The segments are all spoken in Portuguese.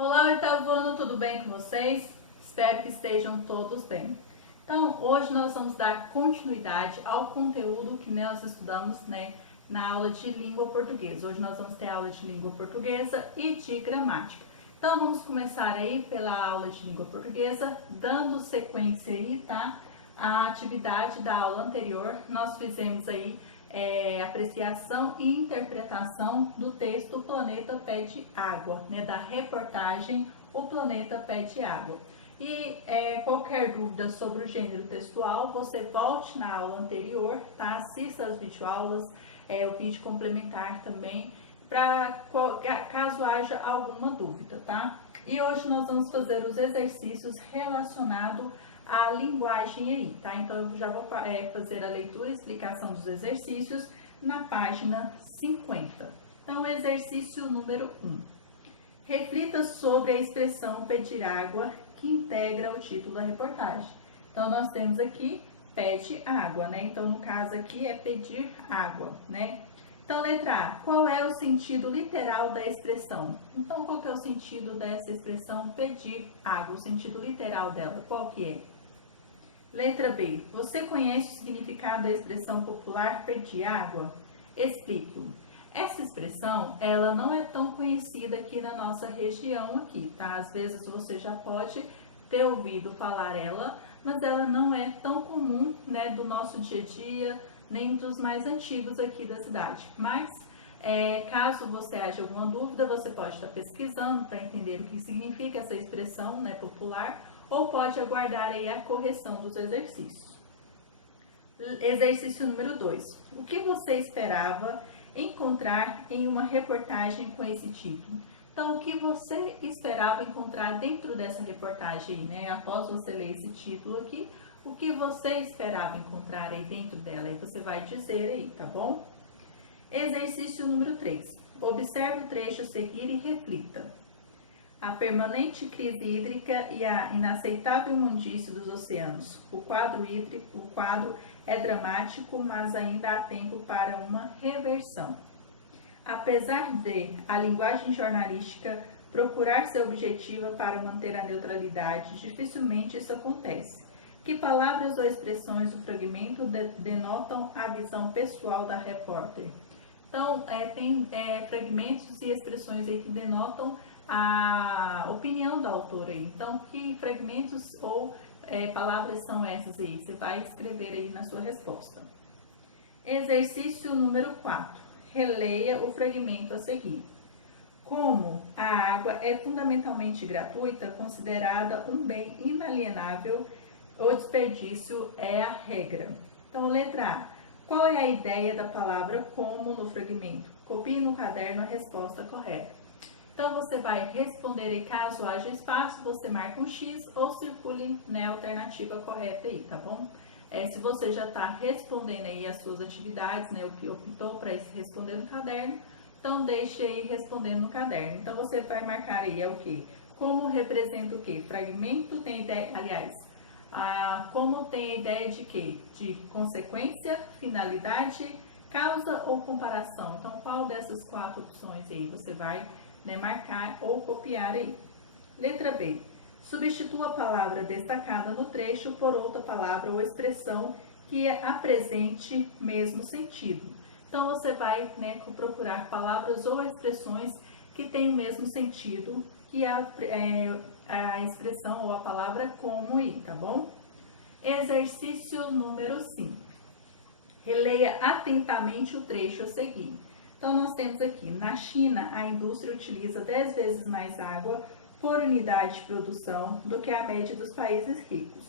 Olá, oitavo ano, tudo bem com vocês? Espero que estejam todos bem. Então, hoje nós vamos dar continuidade ao conteúdo que nós estudamos, na aula de língua portuguesa. Hoje nós vamos ter aula de língua portuguesa e de gramática. Então, vamos começar aí pela aula de língua portuguesa, dando sequência aí, tá? A atividade da aula anterior, nós fizemos aí apreciação e interpretação do texto O Planeta Pede Água, da reportagem O Planeta Pede Água. E qualquer dúvida sobre o gênero textual, você volte na aula anterior, tá? Assista as videoaulas, o vídeo complementar também, para caso haja alguma dúvida, tá? E hoje nós vamos fazer os exercícios relacionados a linguagem aí, tá? Então eu já vou fazer a leitura e explicação dos exercícios na página 50. Então, exercício número 1. Reflita sobre a expressão pedir água que integra o título da reportagem. Então, nós temos aqui pede água, Então, no caso aqui é pedir água, Então, letra A, qual é o sentido literal da expressão? Então, qual que é o sentido dessa expressão pedir água? O sentido literal dela, qual que é? Letra B. Você conhece o significado da expressão popular pedir água? Explico. Essa expressão, ela não é tão conhecida aqui na nossa região aqui, tá? Às vezes você já pode ter ouvido falar ela, mas ela não é tão comum, do nosso dia a dia, nem dos mais antigos aqui da cidade. Mas, caso você haja alguma dúvida, você pode estar pesquisando para entender o que significa essa expressão, popular, ou pode aguardar aí a correção dos exercícios. Exercício número 2. O que você esperava encontrar em uma reportagem com esse título? Então, o que você esperava encontrar dentro dessa reportagem aí, Após você ler esse título aqui, o que você esperava encontrar aí dentro dela? Aí você vai dizer aí, tá bom? Exercício número 3. Observe o trecho a seguir e reflita. A permanente crise hídrica e a inaceitável imundície dos oceanos. O quadro é dramático, mas ainda há tempo para uma reversão. Apesar de a linguagem jornalística procurar ser objetiva para manter a neutralidade, dificilmente isso acontece. Que palavras ou expressões do fragmento denotam a visão pessoal da repórter? Então, tem fragmentos e expressões aí que denotam a opinião da autora aí. Então, que fragmentos ou palavras são essas aí? Você vai escrever aí na sua resposta. Exercício número 4. Releia o fragmento a seguir. Como a água é fundamentalmente gratuita, considerada um bem inalienável, o desperdício é a regra. Então, letra A. Qual é a ideia da palavra como no fragmento? Copie no caderno a resposta correta. Então, você vai responder e caso haja espaço, você marca um X ou circule a alternativa correta aí, tá bom? Se você já está respondendo aí as suas atividades, o que optou para responder no caderno, então deixe aí respondendo no caderno. Então, você vai marcar aí o quê? Como representa o quê? Fragmento tem ideia, aliás, como tem a ideia de quê? De consequência, finalidade, causa ou comparação. Então, qual dessas 4 opções aí você vai marcar ou copiar aí? Letra B. Substitua a palavra destacada no trecho por outra palavra ou expressão que apresente mesmo sentido. Então, você vai procurar palavras ou expressões que têm o mesmo sentido que a expressão ou a palavra como aí, tá bom? Exercício número 5. Releia atentamente o trecho a seguir. Então, nós temos aqui, na China, a indústria utiliza 10 vezes mais água por unidade de produção do que a média dos países ricos.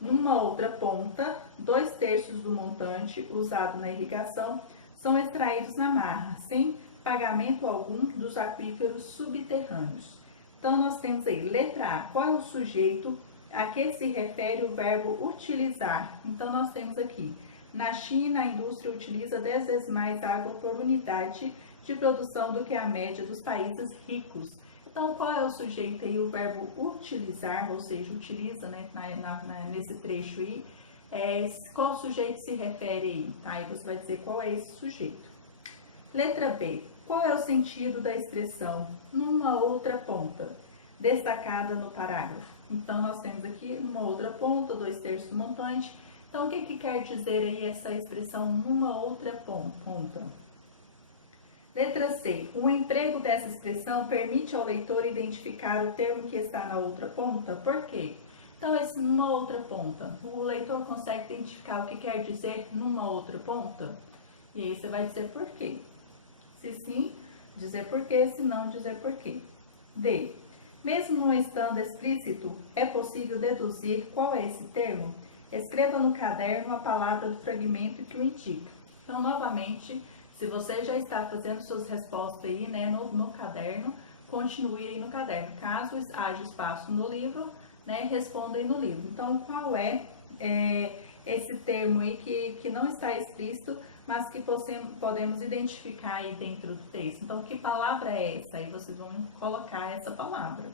Numa outra ponta, 2/3 do montante usado na irrigação são extraídos na marra, sem pagamento algum dos aquíferos subterrâneos. Então, nós temos aí, letra A, qual é o sujeito a que se refere o verbo utilizar? Então, nós temos aqui, na China, a indústria utiliza 10 vezes mais água por unidade de produção do que a média dos países ricos. Então, qual é o sujeito aí? O verbo utilizar, ou seja, utiliza, nesse trecho aí. Qual sujeito se refere aí? Tá? Aí você vai dizer qual é esse sujeito. Letra B. Qual é o sentido da expressão numa outra ponta? destacada no parágrafo. Então, nós temos aqui numa outra ponta, 2/3 do montante. Então, o que quer dizer aí essa expressão numa outra ponta? Letra C. O emprego dessa expressão permite ao leitor identificar o termo que está na outra ponta. Por quê? Então, esse numa outra ponta, o leitor consegue identificar o que quer dizer numa outra ponta? E aí você vai dizer por quê. Se sim, dizer por quê, se não, dizer por quê. D. Mesmo não estando explícito, é possível deduzir qual é esse termo? Escreva no caderno a palavra do fragmento que o indica. Então, novamente, se você já está fazendo suas respostas aí, né, no caderno, continue aí no caderno. Caso haja espaço no livro, né, responda aí no livro. Então, qual é esse termo aí que não está explícito, mas que podemos identificar aí dentro do texto? Então, que palavra é essa? Aí vocês vão colocar essa palavra.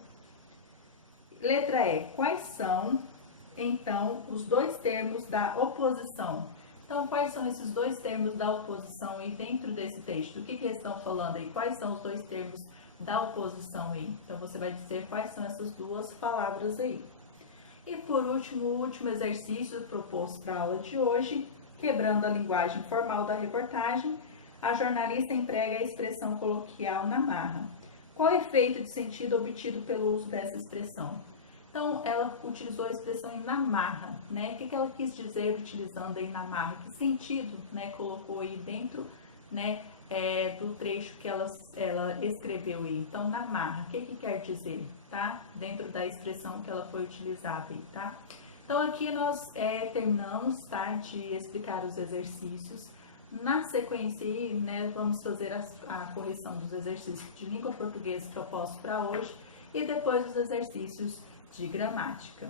Letra E. Quais são, então, os dois termos da oposição? Então, quais são esses dois termos da oposição aí dentro desse texto? O que eles estão falando aí? Quais são os dois termos da oposição aí? Então, você vai dizer quais são essas duas palavras aí. E por último, o último exercício proposto para a aula de hoje, quebrando a linguagem formal da reportagem, a jornalista emprega a expressão coloquial na marra. Qual é o efeito de sentido obtido pelo uso dessa expressão? Então, ela utilizou a expressão em na marra, né? O que ela quis dizer utilizando aí na marra? Que sentido, né, colocou aí dentro, né, do trecho que ela escreveu aí? Então, na marra, o que quer dizer, tá? Dentro da expressão que ela foi utilizada aí, tá? Então, aqui nós terminamos, tá, de explicar os exercícios. Na sequência aí, né, vamos fazer a correção dos exercícios de língua portuguesa propostos para hoje e depois os exercícios de gramática.